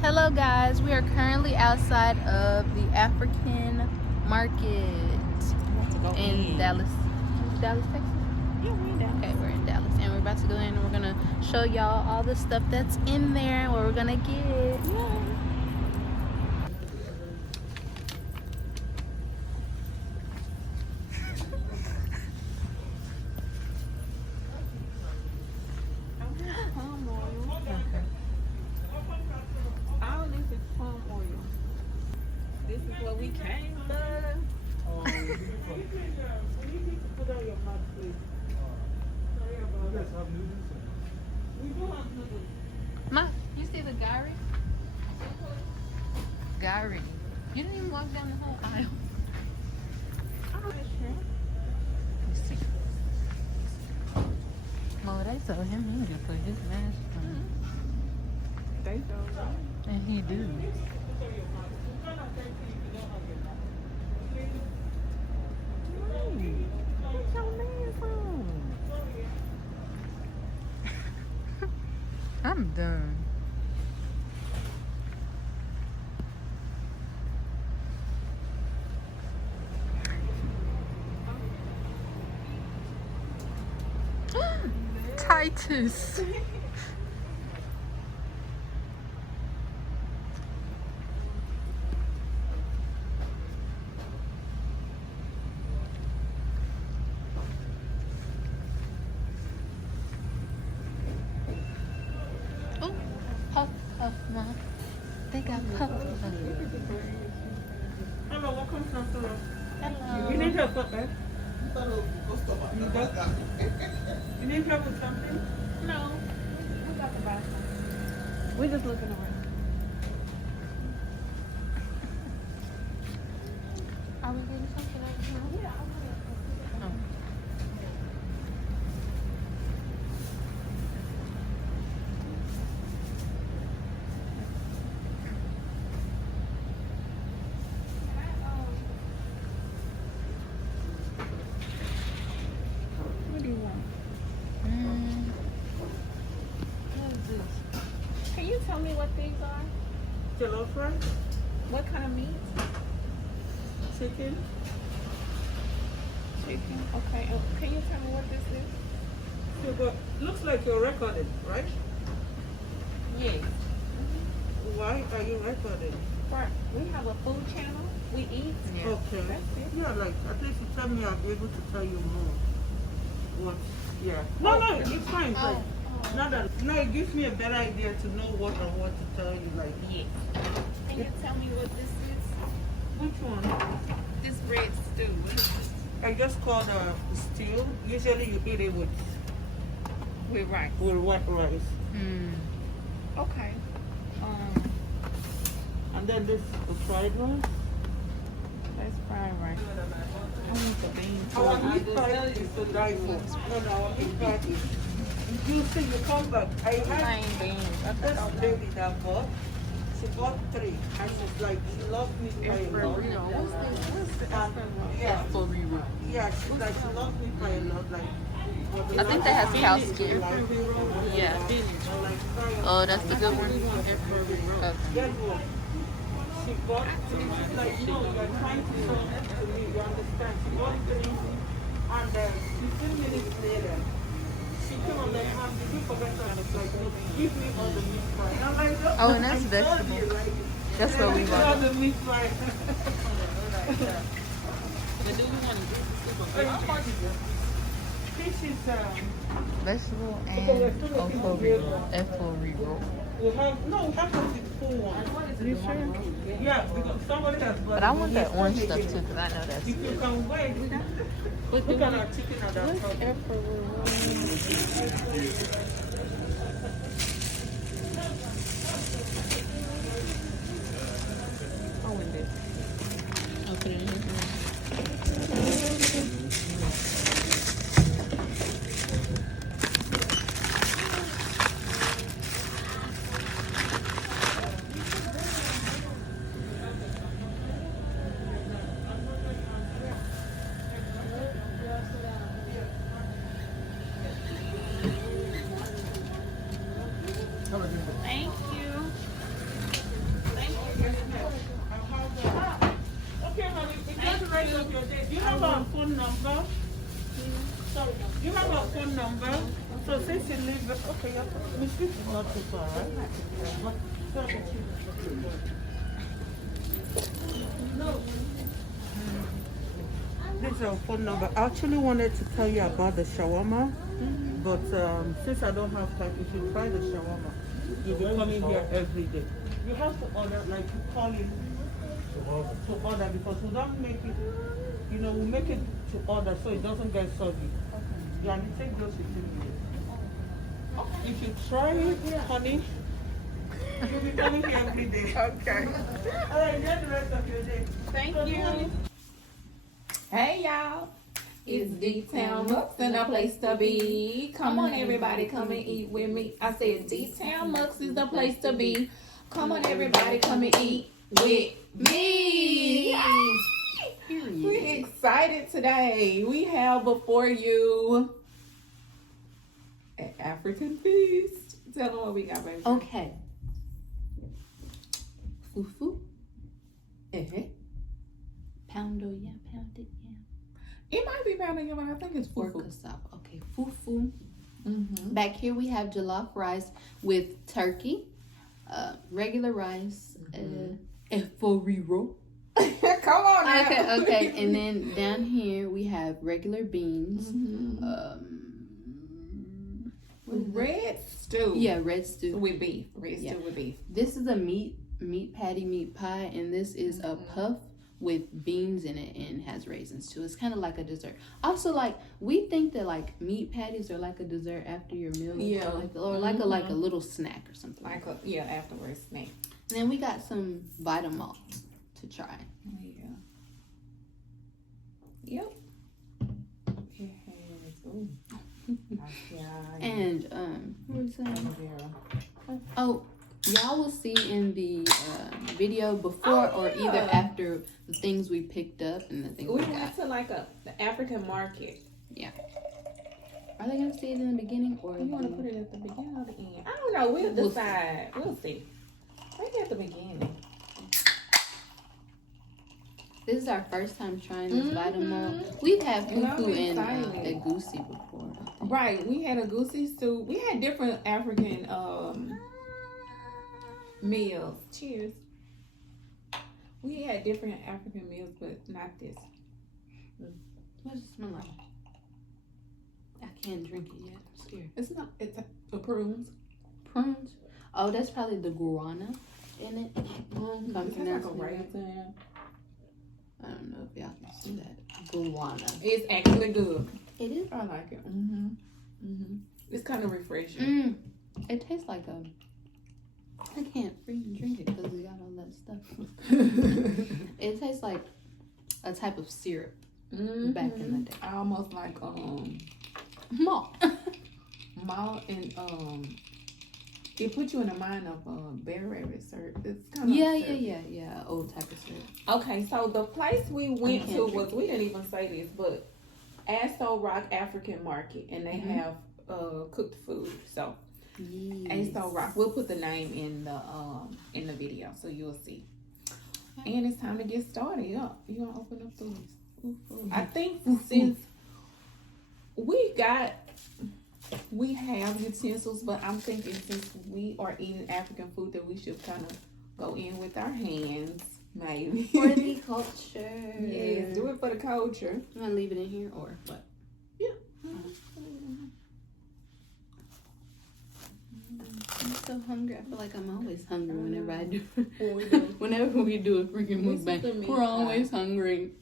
Hello guys, we are currently outside of the African market in Dallas, Texas? Yeah, we're in Dallas. Okay, we're in Dallas and we're about to go in and we're gonna show y'all all the stuff that's in there and what we're gonna get. Yeah. Palm oil. All this is palm oil. This is what we came for. Put on your mouth, please. Sorry about that. We do have noodles. Ma, you see the Gary? Gary. You didn't even walk down the whole aisle. Let's see. Oh, they told him he need to put his mask on. They don't. And he do. Put your mask on. I'm done. Titus. Oh, puff puff, ma. They got puff puff. Hello, welcome to the store. Hello. You need help with that? You need help with something? No. We're about to buy something. We're just looking around. Are we getting something over here? Yeah, Oh. What do you want? What is this? Can you tell me what these are? Jollof rice. What kind of meat? Chicken. Chicken. Okay. Can you tell me what this is? So, but looks like you're recording, right? Yes. Why are you recording? We have a food channel. We eat. Yeah. Okay. That's it. Yeah, like at least you tell me I'll be able to tell you more. What? Yeah. No, no, it's fine. Oh. No, it gives me a better idea to know what I want to tell you. Like, Yes. Can you tell me what this is? which one? This red stew. What is this? I just called stew. Usually you eat it with With rice. white rice, Okay. and then this the fried one. That's fried rice. I want the beans. Our meat pie is to die for. No, no, our meat pie is. You see, you come back. I had Plain beans. this lady that bought. She bought 3, and she's like, she loves meat pie a lot. Eforirio. What's the And, yeah, Eforiro. yeah, she's like, she loves meat pie a lot. Like, I think that has cow skin. Yeah. Oh, that's the good one. Okay. Guess what? She bought 3. She's like, no, you're trying to show that to me. You understand? She bought 3, and 15 minutes later, she came on like, Mom, did you forget that? It's like, no, give me all the meat pie. And I'm like, Oh, and that's I told vegetable. you, like, That's what we give me all want. the meat pie. This is, Vegetable and Eforirio. Eforiiro. we have the full one. You sure? Yeah, because somebody has bought But I it. want that orange stuff too, because I know that's If you good. can wait, look at our chicken and our What's turkey. I want this. I'll put it in here. phone number. So since you live, okay, Miss, this is not too far, right? No. This is our phone number. I actually wanted to tell you about the shawarma, but since I don't have time, you should try the shawarma. You'll be coming here every day. You have to order, like you call in to order, because we don't make it, we make it to order so it doesn't get soggy. Yeah, and it takes just 15 minutes. If you try it, honey, you'll be coming here every day. Okay. All right, enjoy the rest of your day. Thank you. Hey y'all, it's D-Town Mux and a place to be. Come on everybody, come and eat with me. I said D-Town Mux is the place to be. Come on everybody, come and eat with me. We're excited today. We have before you an African feast. Tell them what we got, baby. Okay. Fufu. Pounded yam. It might be pounded yam, but I think it's Or fufu. cassava. Okay, fufu. Mm-hmm. Back here we have jollof rice with turkey, regular rice, eforiro. Come on now. Okay. And then down here we have regular beans. Red stew. Yeah, red stew. With beef. Red stew with beef. This is a meat patty, meat pie, and this is a puff with beans in it and has raisins too. It's kind of like a dessert. Also, like, we think that like meat patties are like a dessert after your meal, Yeah. or like a little snack or something. Like a afterwards snack. And then we got some Vitamalt to try. Yeah. Yep. It has. Ooh. And what was that? Oh, y'all will see in the video before or either after the things we picked up and the things we got. went to like the African market. Yeah. Are they gonna see it in the beginning or? You want to put it at the beginning or the end? I don't know. We'll decide. We'll see. Maybe at the beginning. This is our first time trying this Vitamalt. We've had fufu and a goosey before. Right. We had a goosey stew. We had different African meals. Cheers. We had different African meals, but not this. What does it smell like? I can't drink it yet. I'm scared. It's not. It's the prunes. Prunes? Oh, that's probably the guarana in it. Something It's else. like a raisin. I don't know if y'all can see that. Guarana. It's actually good. It is? I like it. It's kind of refreshing. It tastes like I can't freaking drink it because it got all that stuff. It tastes like a type of syrup back in the day. Almost like Malt. malt and it puts you in the mind of berry syrup. It's kind of Yeah. Old type of syrup. Okay, so the place we went to was, we didn't even say this, but Aso Rock African Market, and they have cooked food. So Aso Rock, we'll put the name in the video so you'll see. And it's time to get started. Yeah, you gonna open up the I think since we have utensils, but I'm thinking since we are eating African food that we should kind of go in with our hands, maybe. For the culture. Yes, do it for the culture. I'm gonna leave it in here or what? Yeah. I'm so hungry. I feel like I'm always hungry whenever I do. We do. Whenever we do a freaking mukbang, we're always hungry.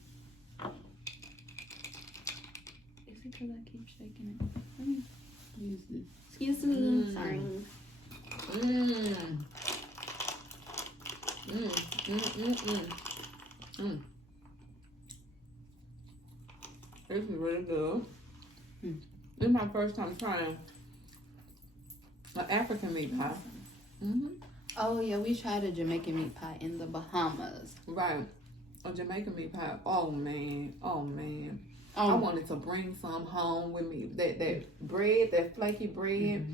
Is it because I keep shaking it? Let me use this. Excuse me. Sorry. This is really good. This is my first time trying an African meat pie. Oh yeah, we tried a Jamaican meat pie in the Bahamas. Right. A Jamaican meat pie. Oh man. I wanted to bring some home with me. That bread, that flaky bread.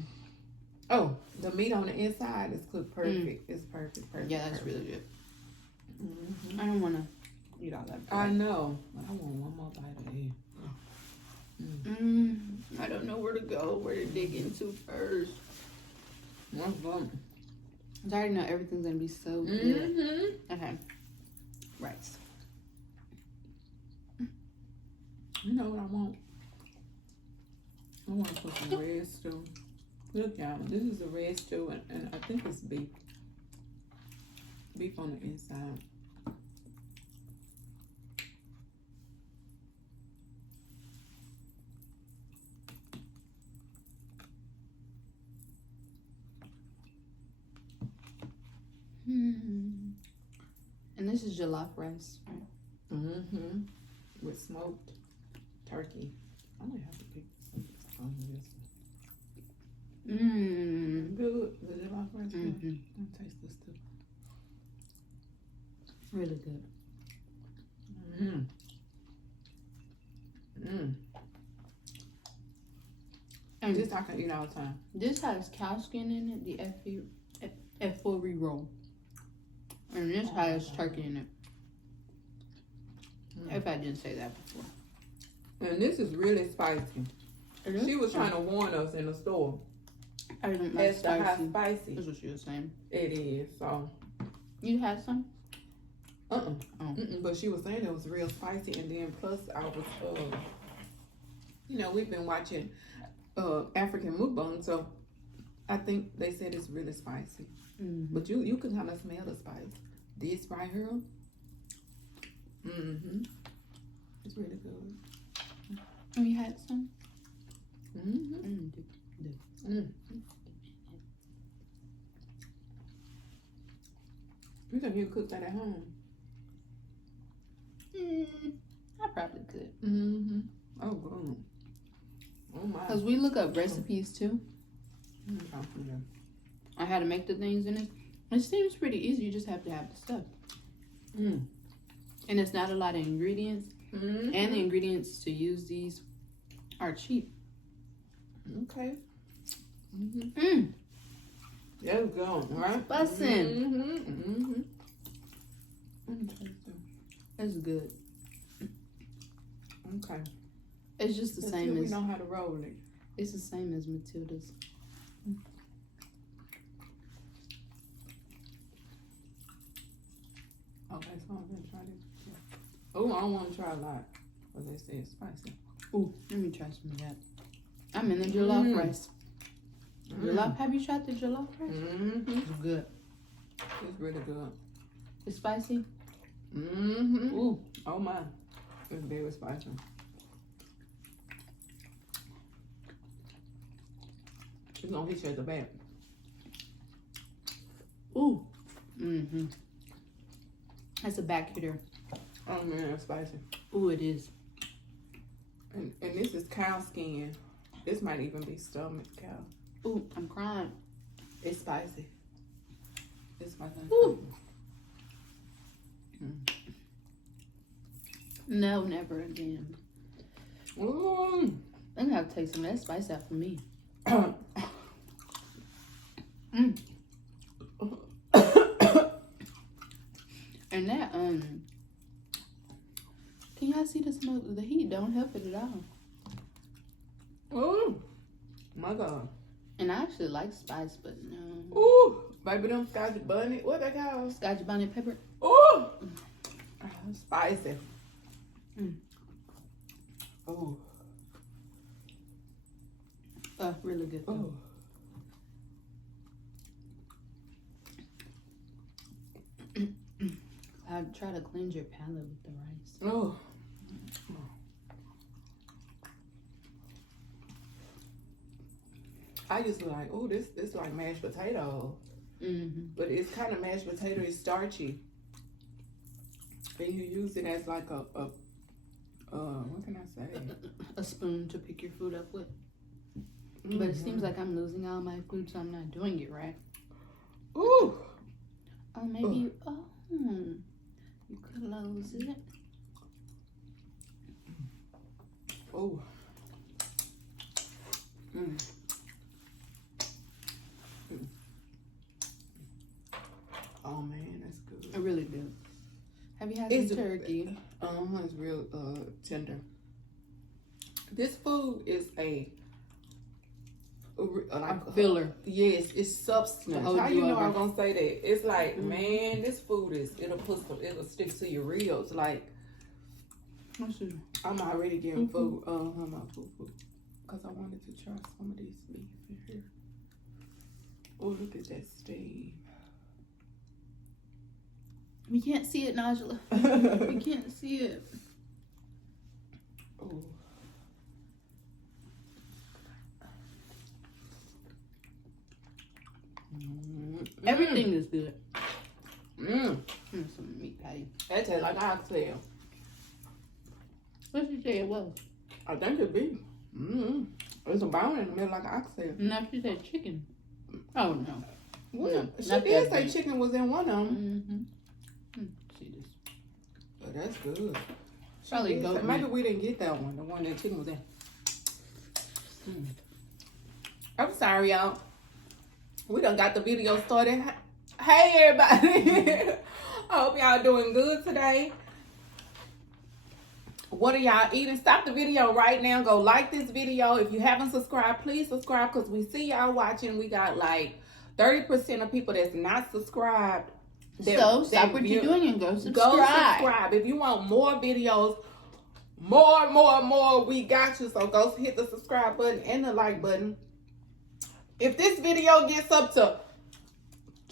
Oh, the meat on the inside is cooked perfect. It's perfect. Yeah, that's really good. I don't want to eat all that bread. I know. But I want one more bite of it. I don't know where to go, where to dig into first. What's fun? I already know everything's gonna be so good. Okay. Rice. You know what I want? I want to put some red stew. Look, y'all, this is a red stew, and I think it's beef. Beef on the inside. And this is jollof rice, right? With smoked turkey. I might have to pick some of this. Good. The jollof rice. Don't taste this too. Really good. And This I can eat all the time. this has cow skin in it, the eforiro. And this has turkey in it. If I didn't say that before. And this is really spicy. She was trying to warn us in the store. I don't like It's the hot spicy. spicy. That's what she was saying. It is, so. You had some? But she was saying it was real spicy, and then plus I was, you know, we've been watching African mukbang, so I think they said it's really spicy. But you can kind of smell the spice. This right here, it's really good. Oh, you had some? You think you cook that at home? I probably could. Oh, good. Oh my. Because we look up recipes too on how to make the things in it. It seems pretty easy. You just have to have the stuff. And it's not a lot of ingredients. And the ingredients to use these are cheap. Okay. There we go. Right? Bussin'. It's good. Okay. It's just the Let's same see if we as know how to roll it. it's the same as Matilda's. Okay, so I'm gonna try this. Oh, I don't want to try a lot, but they say it's spicy. Ooh, let me try some of that. I'm in the jollof rice. Jollof. Have you tried the jollof rice? It's good. It's really good. It's spicy. Ooh. Oh my. It's very spicy. It's gonna hit you at the back. Ooh. That's a back hitter. Oh man, it's spicy. Ooh, it is. And this is cow skin. This might even be stomach cow. Ooh, I'm crying. It's spicy. It's spicy. Ooh. No, never again. Ooh. I'm gonna have to take some of that spice out for me. And that can y'all see the smoke? The heat don't help it at all. Oh my God. And I actually like spice, but no. Ooh, baby, them Scotch bonnet. What they call? Scotch bonnet pepper. Ooh, spicy. Oh, Really good. oh. I'd try to cleanse your palate with the rice. Oh. I used to like, oh, this like mashed potato. But it's kind of mashed potato. It's starchy. And you use it as like a what can I say? A spoon to pick your food up with. But it seems like I'm losing all my food, so I'm not doing it right. Ooh. Oh, maybe you close it. Oh. Oh man, that's good. I really do. Have you had It's some turkey? It's real tender. This food is like filler. Yes, it's substance. Hold How you you know over. I'm gonna say that? It's like, man, this food is, it'll stick to your ribs. Like, I'm already getting food. My food. Cause I wanted to try some of this beef in here. Oh, look at that steam. We can't see it, Najla. We can't see it. Oh. Everything is good. Some meat patty. That tastes like oxtail. What did you say it was? I think it's beef. There's a bone in the middle like oxtail. No, she said chicken. Oh no. Well, No, she not did that say beef. chicken was in one of them. See this? Oh, that's good. Probably She did goat say- maybe meat. we didn't get that one, the one that chicken was in. I'm sorry, y'all. We done got the video started. Hey, everybody. I hope y'all doing good today. What are y'all eating? Stop the video right now. Go like this video. If you haven't subscribed, please subscribe because we see y'all watching. We got like 30% of people that's not subscribed. So stop what you're doing and go subscribe. Go subscribe. If you want more videos, more, we got you. So go hit the subscribe button and the like button. If this video gets up to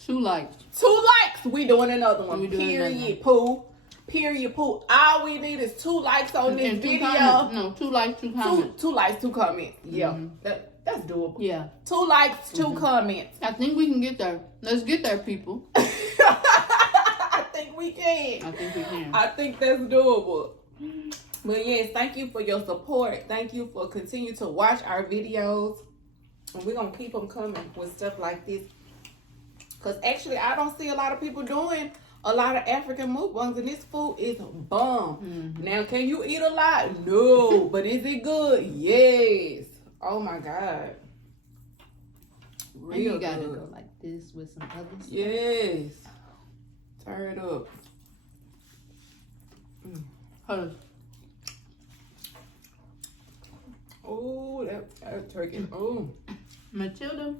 2 likes. 2 likes, we doing another one. We doing Period, poo. Period, poo. All we need is 2 likes on this And 2 video. comments. No, 2 likes, 2 comments. 2 likes, 2 comments. Yeah, that's doable. Yeah. 2 likes, 2 comments. I think we can get there. Let's get there, people. I think we can. I think we can. I think that's doable. But yes, thank you for your support. Thank you for continuing to watch our videos. And we're going to keep them coming with stuff like this. Because actually, I don't see a lot of people doing a lot of African mukbangs. And this food is bomb. Now, can you eat a lot? No. But is it good? Yes. Oh, my God. Real And you gotta good. go like this with some other stuff. Yes. Turn it up. Hold on. Oh, that turkey. Oh. Matilda,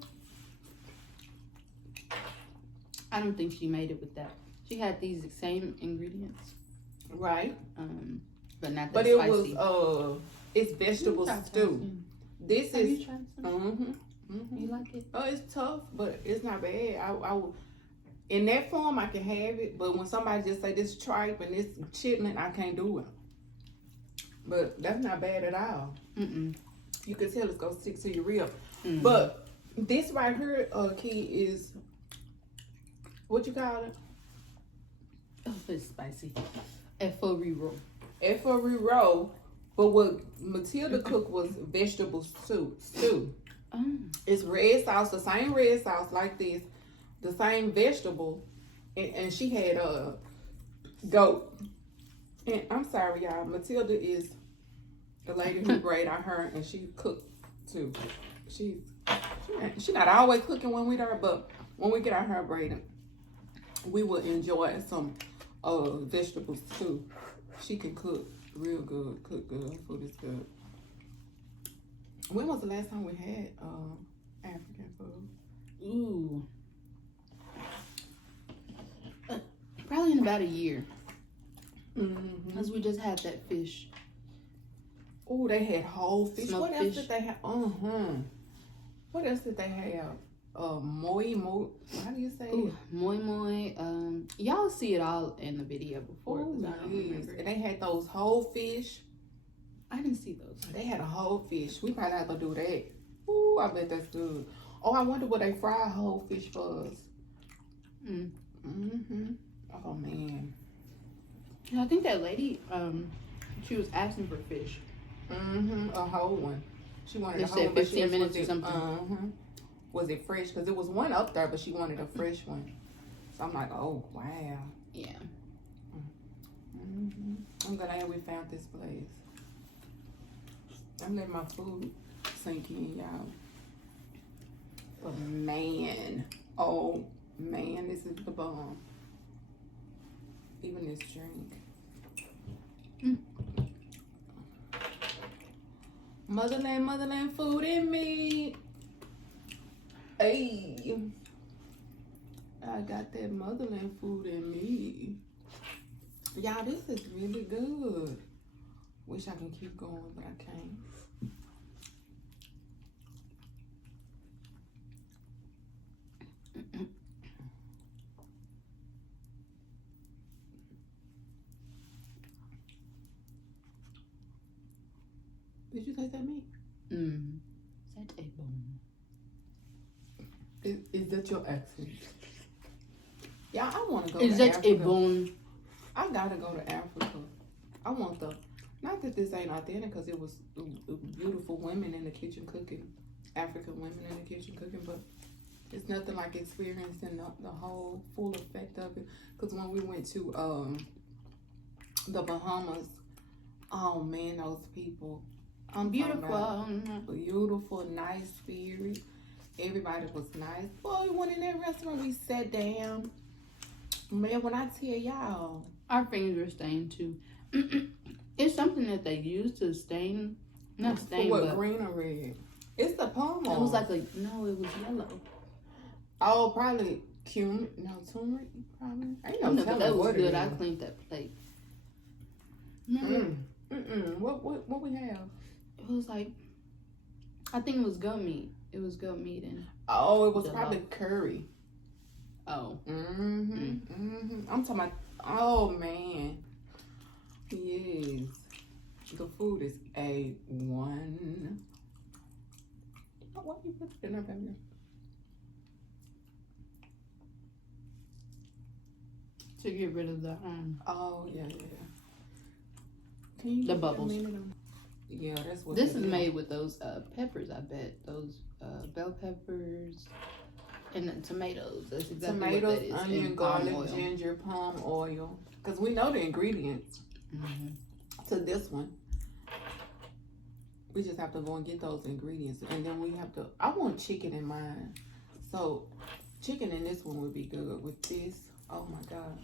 I don't think she made it with that. She had these same ingredients, Right. but not that But it spicy. was, it's vegetable stew. This Have is, you tried some? You like it? oh, it's tough, but it's not bad. I will, in that form, I can have it. But when somebody just say this tripe and this chitlin, I can't do it. But that's not bad at all. You can tell it's gonna stick to your rib. But this right here, Key, is what you call it? Oh, it's spicy. Eforirio. Eforirio. But what Matilda cooked was vegetable stew. It's red sauce, the same red sauce like this, the same vegetable, and she had goat. And I'm sorry, y'all. Matilda is the lady who braid our hair, and she cooked too. She not always cooking when we there, but when we get our hair braided, we will enjoy some vegetables too. She can cook real good, cook good. Food is good. When was the last time we had African food? Ooh. Probably in about a year. Because we just had that fish. Oh, they had whole fish. Smoked What else fish. did they have? What else did they have? Moi. How do you say Ooh, it? moi moi. Y'all see it all in the video before. 'Cause I don't remember. And they had those whole fish. I didn't see those. They had a whole fish. We might have to do that. Ooh, I bet that's good. Oh, I wonder what they fry whole fish for us. Oh man. I think that lady, she was asking for fish. A whole one. She wanted They a whole said one. but 15 she minutes or was something. Was it fresh? Because it was one up there, but she wanted a fresh one. So I'm like, oh wow. Yeah. I'm glad we found this place. I'm letting my food sink in, y'all. But man, oh man, this is the bomb. Even this drink. Motherland, motherland food in me. Hey. I got that motherland food in me. Y'all, this is really good. Wish I can keep going, but I can't. Did you taste that meat? Such a bone. Is that your accent? Yeah, I want to go Is to that Africa. a bone? I gotta go to Africa. I want the, not that this ain't authentic, because it was beautiful women in the kitchen cooking, African women in the kitchen cooking, but it's nothing like experiencing the whole full effect of it. Because when we went to the Bahamas, oh man, those people. Beautiful, nice spirit. Everybody was nice. Boy, we went in that restaurant, we sat down. Man, when I tell y'all, our fingers were stained too. It's something that they use to stain, not stain, what, but green or red? It's the palm oil. it was like no, it was yellow. Oh, probably turmeric, probably. I ain't no No, but telling that was what it good. I is. cleaned that plate. What we have? It was like, I think it was goat meat. It was goat meat and Oh, it was Jollof. probably curry. oh. I'm talking about, oh man. Yes. The food is A1. Oh, why you put it in there, baby? To get rid of the Oh, yeah. Can you The give me a bubbles. minute? Yeah, that's what This it is made with those peppers, I bet. Those bell peppers and the tomatoes. That's exactly what Tomatoes, that is. onion, and palm garlic, oil. ginger, palm oil. Because we know the ingredients to this one. We just have to go and get those ingredients. And then we have to, I want chicken in mine. So chicken in this one would be good with this. Oh my God.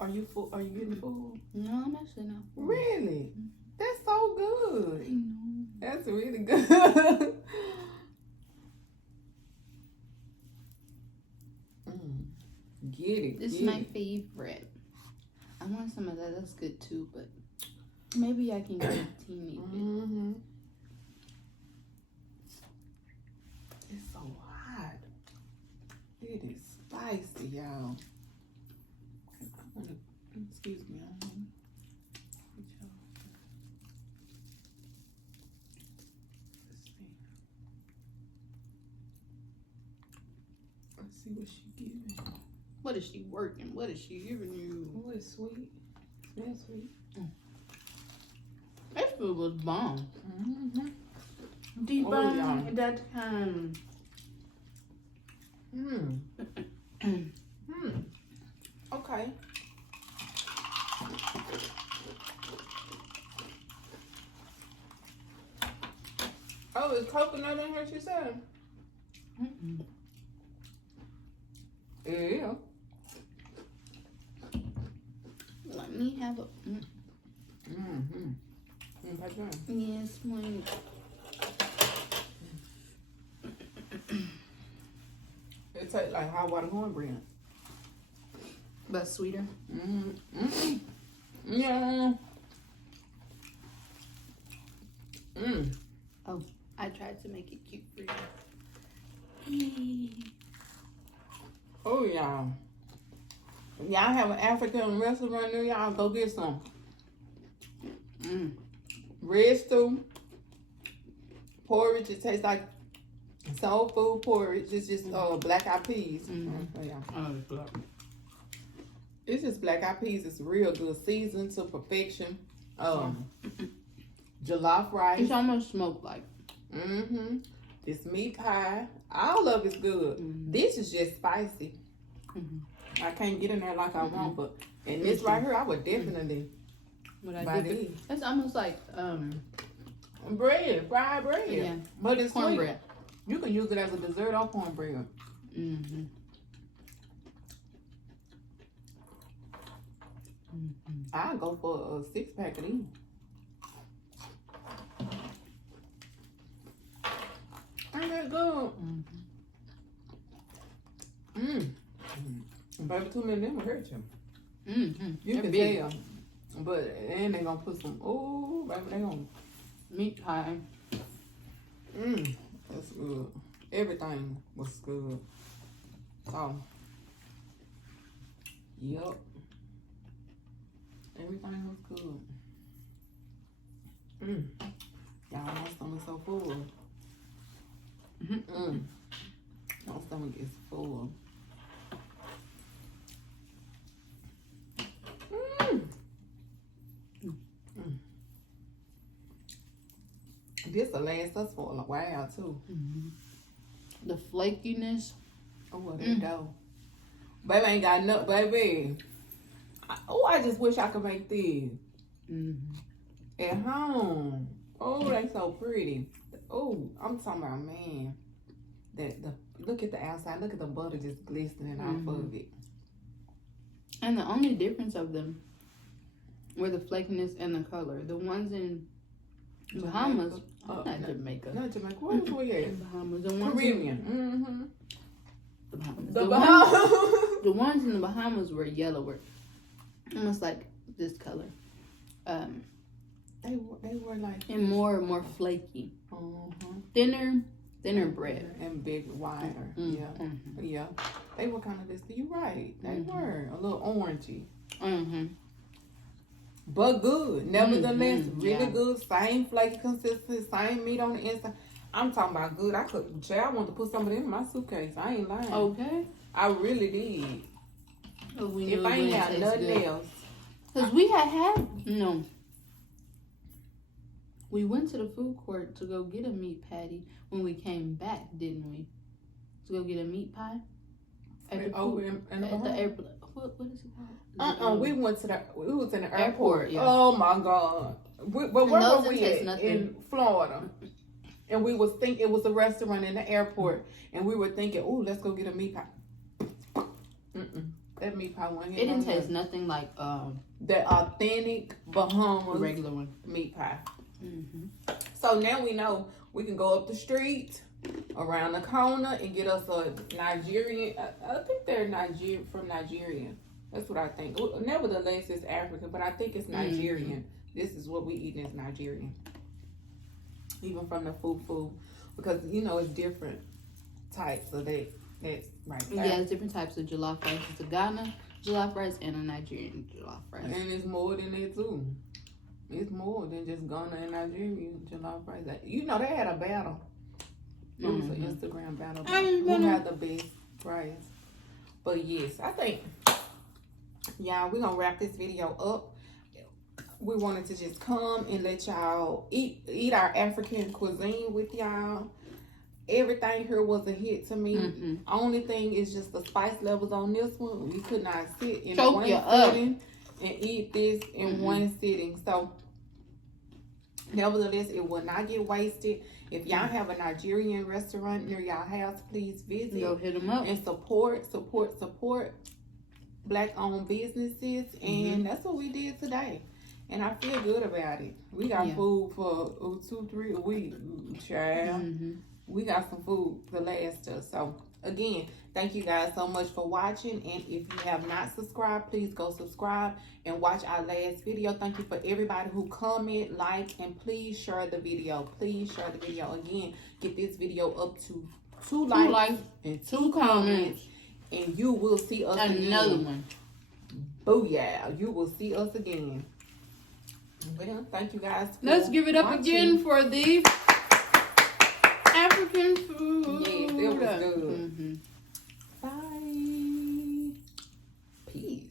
Are you full? Are you getting full? No, I'm actually not full. Really? That's so good. I know. That's really good. Get it. This is get my it. favorite. I want some of that. That's good too, but maybe I can get a teeny bit. It's so hot. It is spicy, y'all. Excuse me. Let's see what she giving. What is she working? What is she giving you? Oh, it's sweet. Smells sweet. That food was bomb. Oh, Debone yeah. that kind. Okay. Oh, is coconut in here, she said? Yeah. Let me have a. Yes, mine. It tastes like hot water cornbread. But sweeter. Yeah. Oh, I tried to make it cute for you. Oh, y'all. Y'all have an African restaurant near y'all, go get some. Redstew porridge. It tastes like soul food porridge. It's just black eyed peas. Oh, yeah. Oh, it's black. It's just black eyed peas. It's real good, seasoned to perfection. Jollof rice. It's almost smoked like. This meat pie. All of it's good. This is just spicy. I can't get in there like I want, but and this right here, I would definitely buy this. It's almost like Bread, fried bread. Yeah. But it's cornbread. sweet. You can use it as a dessert or cornbread. I'll go for a 6-pack of these. Baby, too many of them will hurt you. Mm-hmm. You They're can big. tell. But and they gonna put some. Oh, baby, they gonna. Meat pie. That's good. Everything was good. So, yep. Everything was good. Y'all, my stomach's so full. My stomach is full. This will last us for a while too. The flakiness. Oh, there you go. Baby ain't got nothing, baby. I just wish I could make these at home. Oh, they so pretty. Oh, I'm talking about, man. Look at the outside. Look at the butter just glistening off of it. And the only difference of them were the flakiness and the color. The ones in Bahamas, not Jamaica. Not Jamaica. Where was we at? Bahamas. The ones Caribbean. The Bahamas. The Bahamas. The ones in the Bahamas were yellower, almost like this color. They were like and more flaky, thinner bread and big, wider. Yeah. They were kind of this. You're right. They were a little orangey. But good. Nevertheless, really good. Same flaky consistency. Same meat on the inside. I'm talking about good. I wanted to put some of them in my suitcase. I ain't lying. Okay. I really did. If I ain't had nothing else. Because we went to the food court to go get a meat patty when we came back, didn't we? To go get a meat pie? At the airport. What is it called? We was in the airport. Yeah. Oh my God. But where were we at? In Florida. And we was thinking it was a restaurant in the airport. And we were thinking, oh, let's go get a meat pie. That meat pie one. It didn't taste nothing like the authentic Bahamas regular one meat pie. So now we know we can go up the street, around the corner, and get us a Nigerian. I think they're from Nigeria. That's what I think. Nevertheless, it's African, but I think it's Nigerian. This is what we eat is Nigerian. Even from the fufu, because it's different types of that. That's right there. Yeah, it's different types of jollof rice. It's a Ghana jollof rice and a Nigerian jollof rice. And it's more than that too. It's more than just Ghana and Nigerian jollof rice. They had a battle. It was an Instagram battle. Who had the best price? But yes, I think, y'all, we're going to wrap this video up. We wanted to just come and let y'all eat our African cuisine with y'all. Everything here was a hit to me. Only thing is just the spice levels on this one. We could not sit in one sitting and eat this in one sitting. So, nevertheless, it will not get wasted. If y'all have a Nigerian restaurant near y'all house, please visit. Go hit them up. And support Black-owned businesses. And that's what we did today. And I feel good about it. We got food for 2-3 a week, child. We got some food to last us. So, again, thank you guys so much for watching. And if you have not subscribed, please go subscribe and watch our last video. Thank you for everybody who comment, like, and please share the video. Please share the video. Again, get this video up to 2 likes and 2 comments. And you will see us again. Another one. Booyah. You will see us again. Well, thank you guys for Let's give it up watching. again for the African food. Yes, it was good.